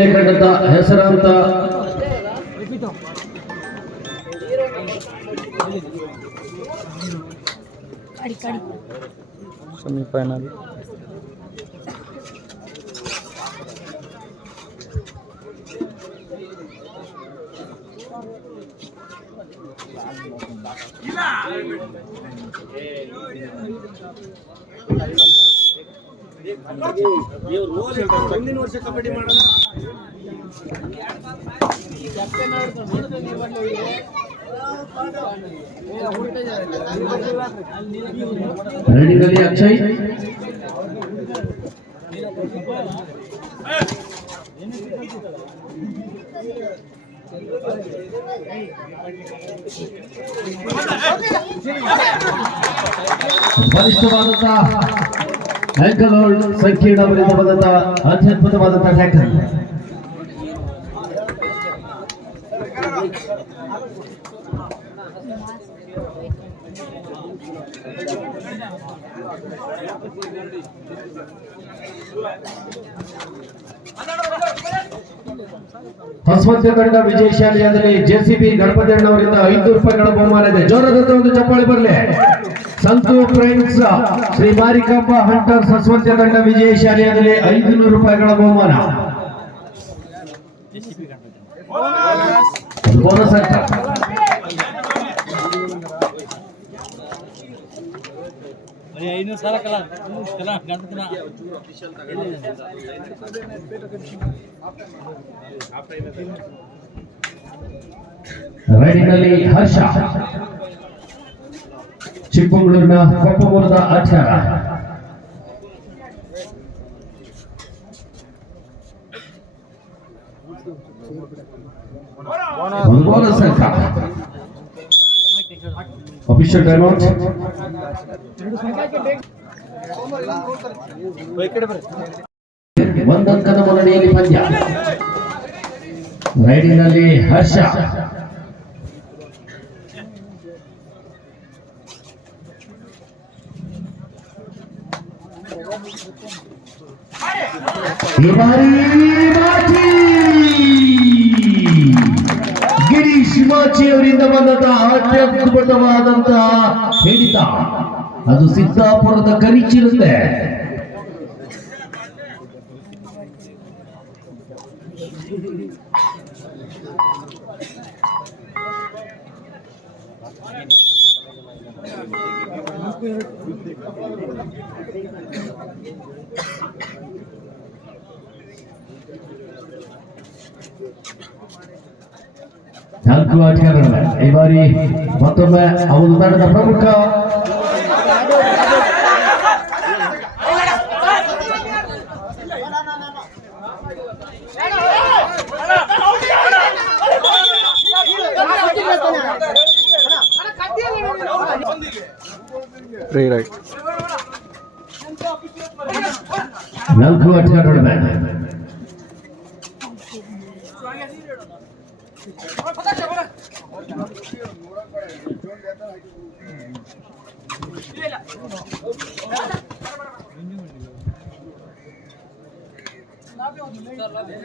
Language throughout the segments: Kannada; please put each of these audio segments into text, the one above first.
ಕಂಡಂತ ಹೆಸರಾಂತ ಕಾಡಿ ವರ್ಷ ಕಬಡ್ಡಿ ರೆಡಿನಲ್ಲಿ ಅಕ್ಷಯ್ ಆಂಕಲ್ ಹೋಲ್ಡ್ ಸಂಕೀರ್ಣವರಿಂದ ಬಂದಂತಹ ಅತ್ಯದ್ಭುತವಾದಂತಹ ಟ್ಯಾಕಲ್ ಹೊಸವಂತ ತಂಡ ವಿಜಯಶಾಲಿ ಅಂದರೆ ಜೆಸಿಬಿ ಗಣಪತಿ ಅಣ್ಣವರಿಂದ ಐದು ರೂಪಾಯಿಗಳ ಬಹುಮಾನ ಇದೆ. ಜೋರದಂತ ಒಂದು ಚಪ್ಪಾಳಿ ಬರಲಿ. ಸಂತು ಫ್ರೆಂಡ್ಸ್ ಶ್ರೀ ಮಾರಿಕಪ್ಪ ಹಂಟರ್ ಸಸ್ವಂತ ತಂಡ ಶಾಲೆಯಲ್ಲಿ ಐದು ನೂರು ರೂಪಾಯಿಗಳ ಬಹುಮಾನ. ಅದು ಬೋನಸ್ ಅಂತ ಐನೂರು ಸಾವಿರ ಕಲ. ಕಲ ಗಂಟನ ರೈಡಿನಲ್ಲಿ ಹರ್ಷ. ಚಿಕ್ಕಮಗಳೂರಿನ ಕೊಪ್ಪಮೂರದ ಆಚಾರ. ಅಫಿಷಿಯಲ್ ಟೈಮ್ ಒಂದಂಕದ ಮುನ್ನಡೆಯಲ್ಲಿ ಪಂದ್ಯ. ರೈಡಿನಲ್ಲಿ ಹರ್ಷ. ಈ ಬಾರಿ ಮಾಚಿ ಗಿರೀಶ್ ಮಾಚಿ ಅವರಿಂದ ಬಂದಂತಹ ಅತ್ಯದ್ಭುತವಾದಂತಹ ಹಿಡಿತ ಅದು ಸಿದ್ದಾಪುರದ ಕರಿಚಿರುತ್ತೆ ನಾಲ್ಕು ಆಟಗಾರರ ಈ ಬಾರಿ ಮತ್ತೊಮ್ಮೆ ಅವರು ತಂಡದ ಪ್ರಮುಖ ಫ್ರೀ ರೈಟ್ ನಾಲ್ಕು ಆಟಗಾರರ ನಡುವೆ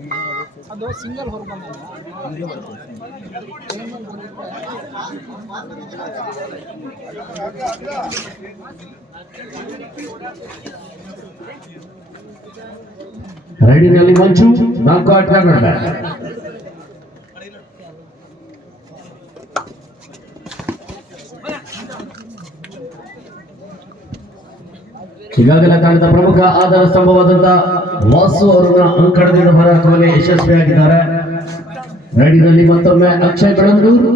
ಮುಂದಾಗ್ತಿರುವಂತ ಆಟಗಾರ Right out. Each one point. ಅದು ಸಿಂಗಲ್ ಹೊರ ರೈಡಿಂಗ್ ನಲ್ಲಿ ಮಂಚು ನಾಲ್ಕು ಆಟಗಾರ ಈಗಾಗಲೇ ತಂಡದ ಪ್ರಮುಖ ಆಧಾರ ಸ್ತಂಭವಾದಂತ ವಾಸು ಅವರನ್ನ ಅಂಕಣದಿಂದ ಹೊರಹಾಕುವಲ್ಲಿ ಯಶಸ್ವಿಯಾಗಿದ್ದಾರೆ. ರೈಡಿನಲ್ಲಿ ಮತ್ತೊಮ್ಮೆ ಅಕ್ಷಯ್ ಬೆಳಂದೂರು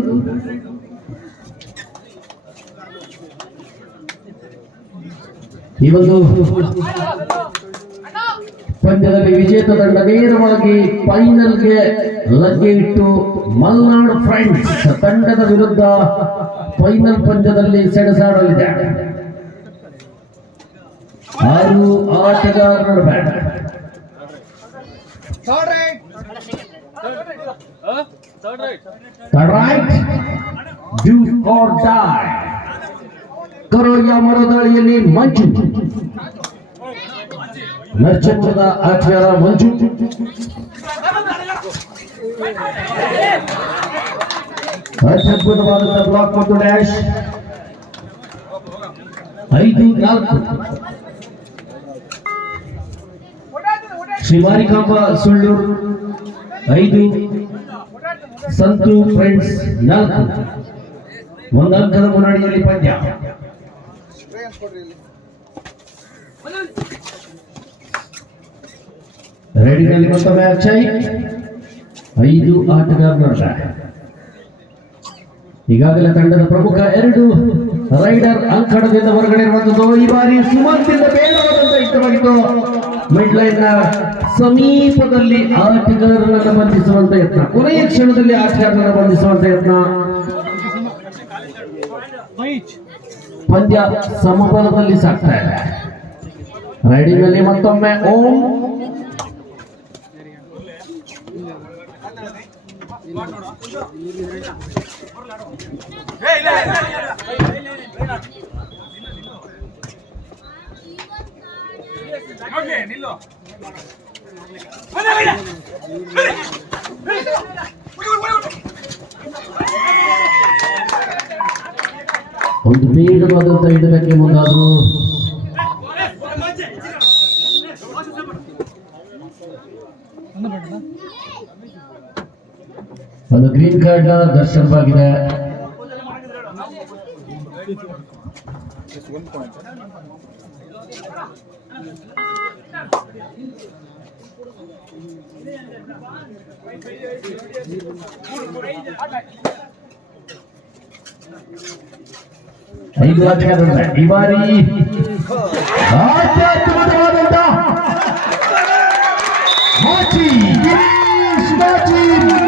ಈ ಒಂದು ಪಂದ್ಯದಲ್ಲಿ ವಿಜೇತ ತಂಡ ನೇರವಾಗಿ ಫೈನಲ್ಗೆ ಲಗ್ಗೆ ಇಟ್ಟು ಮಲ್ನಾಡ್ ಫ್ರೆಂಡ್ಸ್ ತಂಡದ ವಿರುದ್ಧ ಫೈನಲ್ ಪಂದ್ಯದಲ್ಲಿ ಸೆಣಸಾಡಲಿದೆ. ಆರು ಆಟಗಾರರ bat right do or die ಕರೋಯ ಮರದಾಳಿಯಲ್ಲಿ ಮಂಜು ನರ್ಚಂದ್ರದ ಆಟಗಾರ ಮಂಜು ಅತ್ಯದ್ಭುತವಾದಂತಹ ಬ್ಲಾಕ್ ಮತ್ತು ಡ್ಯಾಶ್ ಐದು ನಾಲ್ಕು ಶ್ರೀ ಮಾರಿಕಾಂಬ ಸುಳ್ಳೂರು ಐದು ಸಂತು ಫ್ರೆಂಡ್ಸ್ ನಾಲ್ಕು ಒಂದು ಅಂಕದ ಮುನ್ನಡೆಯಲ್ಲಿ ಪಂದ್ಯ ರೆಡಿನಲ್ಲಿ ಮತ್ತೊಮ್ಮೆ ಅಕ್ಷಯ್ ಐದು ಆಟಗಾರರ ಈಗಾಗಲೇ ತಂಡದ ಪ್ರಮುಖ ಎರಡು ರೈಡರ್ ಅಂಕಣದಿಂದ ಹೊರಗಡೆ ಇರುವಂತದ್ದು ಈ ಬಾರಿ ಸುಮಂತಿಂದ ಬೇಡವಾದಂತ ಮಿಡ್ ಲೈನ್ ಸಮೀಪದಲ್ಲಿ ಆಟಗಾರರನ್ನು ಬಂಧಿಸುವಂತ ಯತ್ನ. ಕೊನೆಯ ಕ್ಷಣದಲ್ಲಿ ಆಟಗಾರರನ್ನು ಬಂಧಿಸುವಂತ ಯತ್ನ. ಪಂದ್ಯ ಸಮಬಲದಲ್ಲಿ ಸಾಕ್ತಾ ಇದೆ. ರೈಡಿಂಗ್ ಮತ್ತೊಮ್ಮೆ ಓಂ. ಒಂದು ಬೇಗವಾದಂತ ಹಿಡಿತಕ್ಕೆ ಮುಂದಾದ್ರು. ಒಂದು ಗ್ರೀನ್ ಕಾರ್ಡ್ನ ದರ್ಶನವಾಗಿದೆ ಐದು ಆಟಗಾರರ ಈ ಬಾರಿ ಅತ್ಯದ್ಭುತವಾದಂತ ಮಾಚಿ ಗಿರೀಶ್ ಮಾಚಿ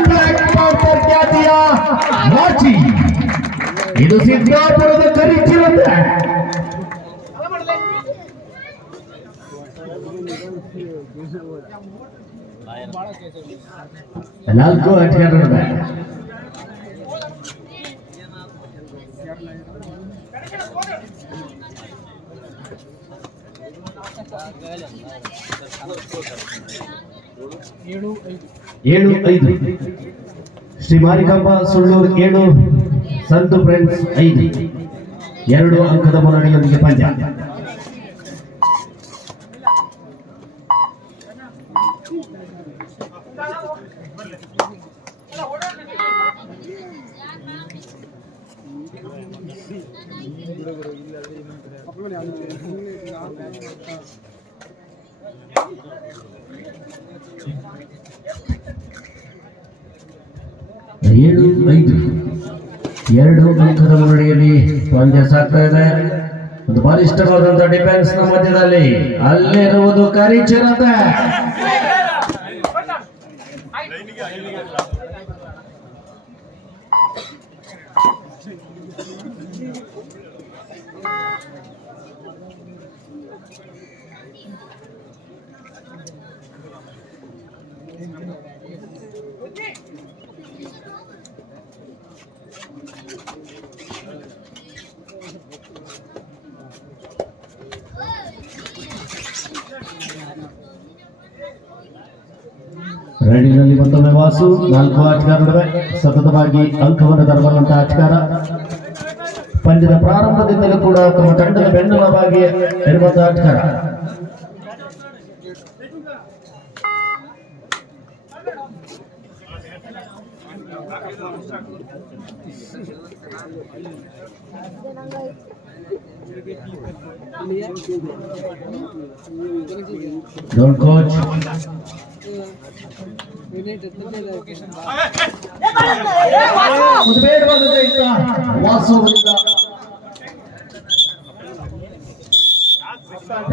ಬ್ಲ್ಯಾಕ್ ಪೌಡರ್ ಖ್ಯಾತಿಯ ಮಾಚಿ ಇದು ಸಿದ್ದಾಪುರದ ನಾಲ್ಕು ಆಟಗಾರರ ಏಳು ಐದು ಏಳು ಐದು ಶ್ರೀ ಮಾರಿಕಾಂಬ ಸುಳ್ಳೂರು ಏಳು ಸಂತು ಫ್ರೆಂಡ್ಸ್ ಐದು ಎರಡು ಅಂಕದ ಮುನ್ನಡೆಯೊಂದಿಗೆ ಪಂದ್ಯ ಅಂಕದ ಮುನ್ನಡೆಯಲ್ಲಿ ಪಂದ್ಯ ಸಾಗ್ತಾ ಇದೆ ಒಂದು ಬಲಿಷ್ಠವಾದಂತ ಡಿಫೆನ್ಸ್ನ ಮಧ್ಯದಲ್ಲಿ ಅಲ್ಲಿರುವುದು ಕರಿಚಿರತೆ. ರೈಡಿನಲ್ಲಿ ಮತ್ತೊಮ್ಮೆ ವಾಸು, ನಾಲ್ಕು ಆಟಗಾರರುವೆ ಸತತವಾಗಿ ಅಂಕವನ್ನು ತರಬಲ್ಲಂತಹ ಆಟಗಾರ. ಪಂದ್ಯದ ಪ್ರಾರಂಭದಿಂದಲೂ ಕೂಡ ತಮ್ಮ ತಂಡದ ಬೆನ್ನೆಲುಬಾಗಿ ಇರುವಂತಹ ಆಟಗಾರ. ಕೋಚ್ ಉದ್ವೇಗವಾದದ್ದು coach.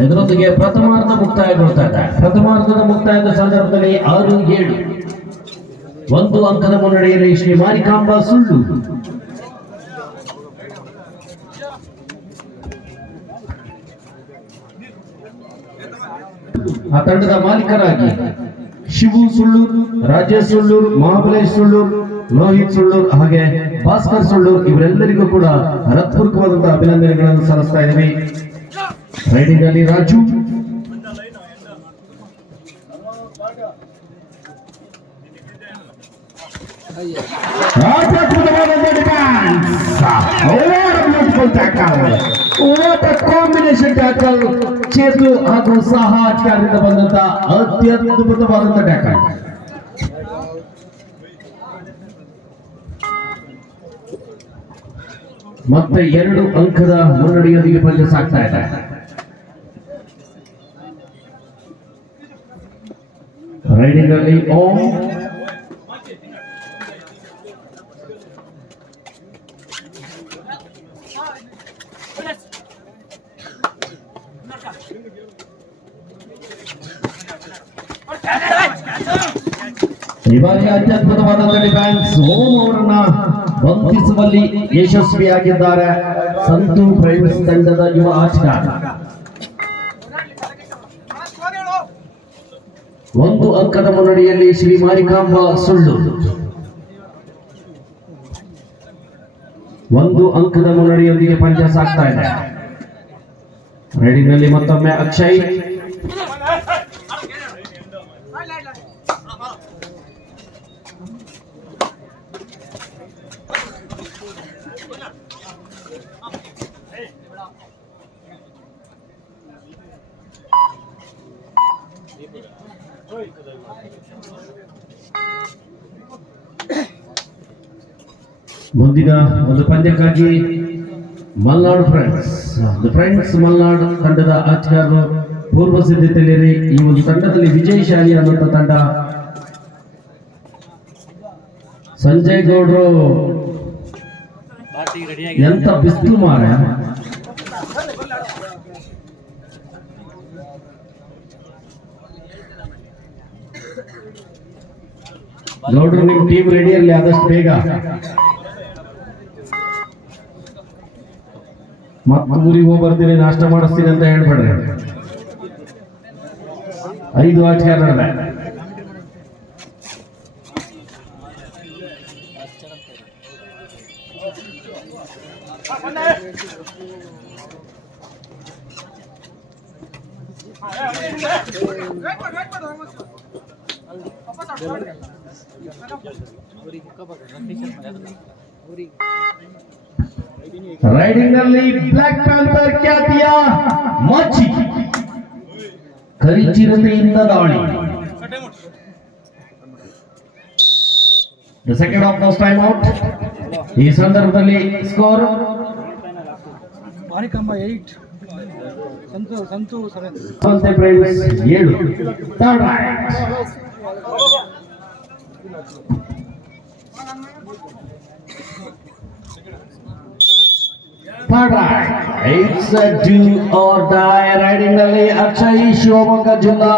ಇದರೊಂದಿಗೆ ಪ್ರಥಮಾರ್ಧ ಮುಕ್ತಾಯಗೊಳ್ತಾ ಇದೆ ಪ್ರಥಮಾರ್ಧದ ಮುಕ್ತಾಯದ ಸಂದರ್ಭದಲ್ಲಿ ಆರು ಏಳು. ಒಂದು ಅಂಕದ ಮುನ್ನಡೆಯಲ್ಲಿ ಶ್ರೀ ಮಾರಿಕಾಂಬಾ ಸುಳ್ಳು. ಆ ತಂಡದ ಮಾಲೀಕರಾಗಿ ಶಿವು ಸುಳ್ಳೂರ್, ರಾಜೇಶ್ ಸುಳ್ಳೂರ್, ಮಹಾಬಲೇಶ್ ಸುಳ್ಳೂರ್, ಲೋಹಿತ್ ಸುಳ್ಳೂರ್, ಹಾಗೆ ಭಾಸ್ಕರ್ ಸುಳ್ಳೂರ್ ಇವರೆಲ್ಲರಿಗೂ ಕೂಡ ಹೃತ್ಪೂರ್ವಕವಾದಂತಹ ಅಭಿನಂದನೆಗಳನ್ನು ಸಲ್ಲಿಸ್ತಾ ಇದ್ದೀವಿ. ರೈಡಿಂಗ್ ಅಲ್ಲಿ ರಾಜು ಅದ್ಭುತವಾದಂತಹ. What a beautiful combination tackle. Chethu ಹಾಗೂ ಸಹ ಆಟಗಾರರಿಂದ ಬಂದಂತ ಅತ್ಯದ್ಭುತವಾದಂತ ಟ್ಯಾಕಲ್ ಮತ್ತೆ ಎರಡು ಅಂಕದ ಮುನ್ನಡೆಯೊಂದಿಗೆ ಪಂದ್ಯ ಸಾಕ್ತಾ ಇದೆ ರೈಡಿಂಗ್ ಅಲ್ಲಿ ಓಂ ಈ ಬಾರಿ ಅತ್ಯದ್ಭುತವಾದಂತಹ ಡಿಫೆನ್ಸ್ ಓಂ ಅವರನ್ನ ಬಂಧಿಸುವಲ್ಲಿ ಯಶಸ್ವಿಯಾಗಿದ್ದಾರೆ ಸಂತು ಪ್ರೈವೇಟ್ ತಂಡದ ಯುವ ಆಟಗಾರ. ಒಂದು ಅಂಕದ ಮುನ್ನಡೆಯಲ್ಲಿ ಶ್ರೀ ಮಾರಿಕಾಂಬ ಸುಳ್ಳು. ಒಂದು ಅಂಕದ ಮುನ್ನಡೆಯೊಂದಿಗೆ ಪಂಚ ಸಾಕ್ತಾ ಇದೆ. ರೈಡಿಂಗ್ನಲ್ಲಿ ಮತ್ತೊಮ್ಮೆ ಅಕ್ಷಯ್. ಮುಂದಿನ ಒಂದು ಪಂದ್ಯಕ್ಕಾಗಿ Malnad friends. The friends Malnad ತಂಡದ ಆಟಗಾರರು ಪೂರ್ವ ಸಿದ್ಧತೆಯಲ್ಲಿ ಈ ಒಂದು ತಂಡದಲ್ಲಿ ವಿಜಯಶಾಲಿ ಆದಂತ ತಂಡ. ಸಂಜಯ್ ಗೌಡ್ರು ಎಂತ ಬಿಸ್ತು ಮಾರ ಗೌಡ್ರು ನಿಮ್ ಟೀಮ್ ರೆಡಿ ಇರಲಿ ಆದಷ್ಟು ಬೇಗ ಮತ್ತೆ ಊರಿಗೆ ಹೋಗಿ ಬರ್ತೀನಿ ನಾಷ್ಟ ಮಾಡಿಸ್ತೀನಿ ಅಂತ ಹೇಳ್ಬೇಡ್ರಿ ಐದು ಆಟಗಾರ ನಡುವೆ ರೈಡಿಂಗ್ನಲ್ಲಿ ಬ್ಲಾಕ್ ಪ್ಯಾಂಥರ್ ಖ್ಯಾತಿಯ ಮಚ್ಚಿ ಕರಿಚಿರತೆಯಿಂದ ದಾಳಿ. The second half first time out ಈ ಸಂದರ್ಭದಲ್ಲಿ score Marikamma eight Santhu Santhu seven. ಏಳು. Third right third right it's do or die raiding ನಲ್ಲಿ ಅಕ್ಷಯ್ ಶಿವಮೊಗ್ಗ ಜಿಲ್ಲಾ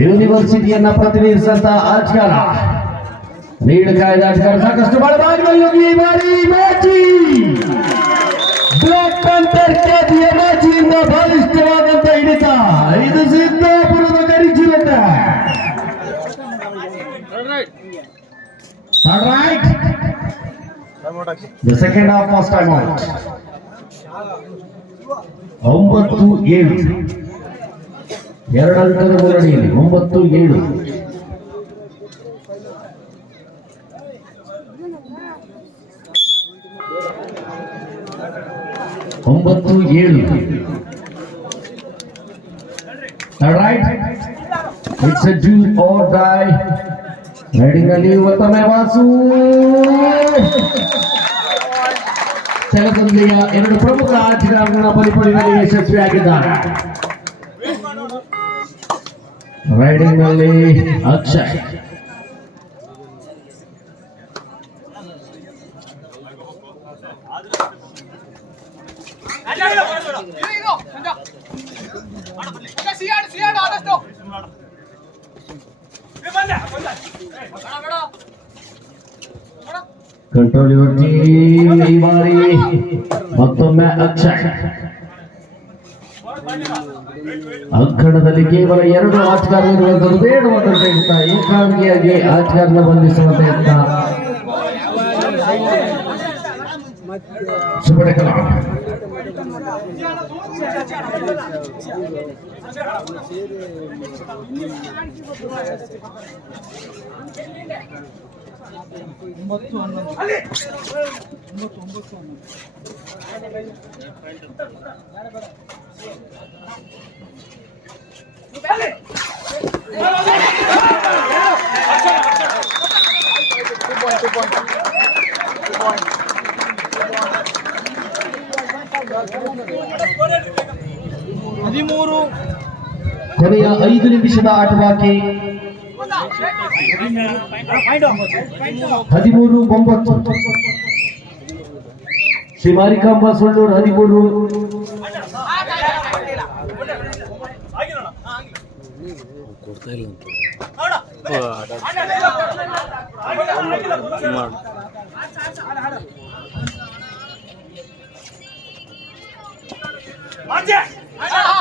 ಯೂನಿವರ್ಸಿಟಿಯನ್ನ ಪ್ರತಿನಿಧಿಸಿದಂತ ಆಟಗಾರ ಲೀಡ್ ಕಾಯ್ದ ಆಟಗಾರ ಸಾಕಷ್ಟು ಬಲಭಾಗದಲ್ಲಿ ಹೋಗಿ ಈ ಬಾರಿ ಮ್ಯಾಚಿ ಬ್ಲಾಕ್ ಪ್ಯಾಂಥರ್ ಖ್ಯಾತಿಯ ಮ್ಯಾಚಿಯಿಂದ ಬಲಿಷ್ಠವಾದಂತ raid The second half first time out ಒಂಬತ್ತು ಏಳು. ಎರಡು ಅಂಕದ ಒಂಬತ್ತು ಏಳು. ಒಂಬತ್ತು ಏಳು. Right it's a do or die raiding ಅಲ್ಲಿ ಉತ್ತಮ ವಾಸು. ಚಲದಂದೆಯ ಎರಡು ಪ್ರಮುಖ ಆಟಗಾರರನ್ನ ಬಲಿಪಡಿನಲ್ಲಿ ಯಶಸ್ವಿಯಾಗಿದ್ದಾರೆ ರೈಡಿಂಗ್ನಲ್ಲಿ ಅಕ್ಷಯ್. ಕಂಟ್ರೋಲ್ ಯುವರ್ ಟೀಮ್ ಈ ಬಾರಿ ಮತ್ತೊಮ್ಮೆ ಅಕ್ಷಯ್ ಅಂಕಣದಲ್ಲಿ ಕೇವಲ ಎರಡು ಆಟಗಾರರು ಇರುವಂತದ್ದು ಬೇಡವಾದಂತ ಇರ್ತ ಏಕಾಂಗಿಯಾಗಿ ಆಟಗಾರನ ಬಂಧಿಸುವಂತ ಇರ್ತ ಸುಬಡಕಲ ಒಂಬತ್ತು ಹನ್ನೊಂದು ಒಂಬತ್ತು ಒಂಬತ್ತು ಹನ್ನೊಂದು ಹದಿಮೂರು ಕೊನೆಯ ಐದು ನಿಮಿಷದ ಆಟ ಬಾಕಿ ಹದಿಮೂರು ಒಂಬತ್ತು ಶ್ರೀ ಮಾರಿಕಾಂಬ ಸುಳ್ಳೂರು ಹದಿಮೂರು Kishan Sir, Ganesh sir,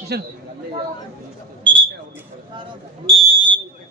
Kishan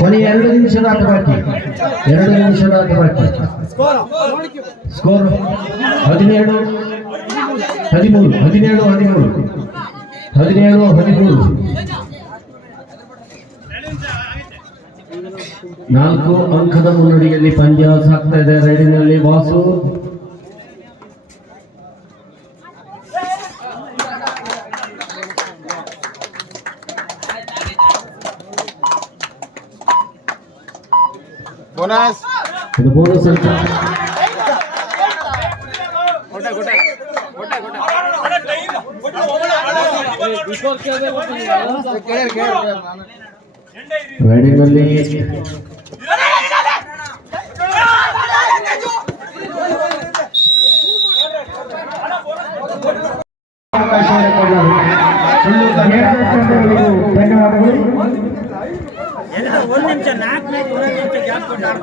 point ಎರಡು ನಿಮಿಷದ ಆಟ ಬಾಕಿ. ಎರಡು ನಿಮಿಷದ ಆಟ ಬಾಕಿ. ಸ್ಕೋರ್ ಹದಿನೇಳು ಹದಿಮೂರು ಹದಿನೇಳು ಹದಿಮೂರು. ಹದಿನೇಳು ಹದಿಮೂರು. ನಾಲ್ಕು ಅಂಕದ ಮುನ್ನಡೆಯಲ್ಲಿ ಪಂದ್ಯ ಸಾಕ್ತಾ ಇದೆ ರೈಡಿನಲ್ಲಿ ವಾಸು. Bonus. ಇದು ಬೋನಸ್ ಅಂತ Clear, clear. ರೈಡಿನಲ್ಲಿ ಅವಕಾಶವನ್ನು ಕೊಡಲಾಗಿದೆ. ತಂಡಗಳಿಗೂ ಒಂದು ನಿಮಿಷ ನಾಲ್ಕು ಮ್ಯಾಚ್ ಒಂದೊಂದು ನಿಮಿಷ ಗ್ಯಾಪ್ ಕೊಟ್ಟು ಅಂತ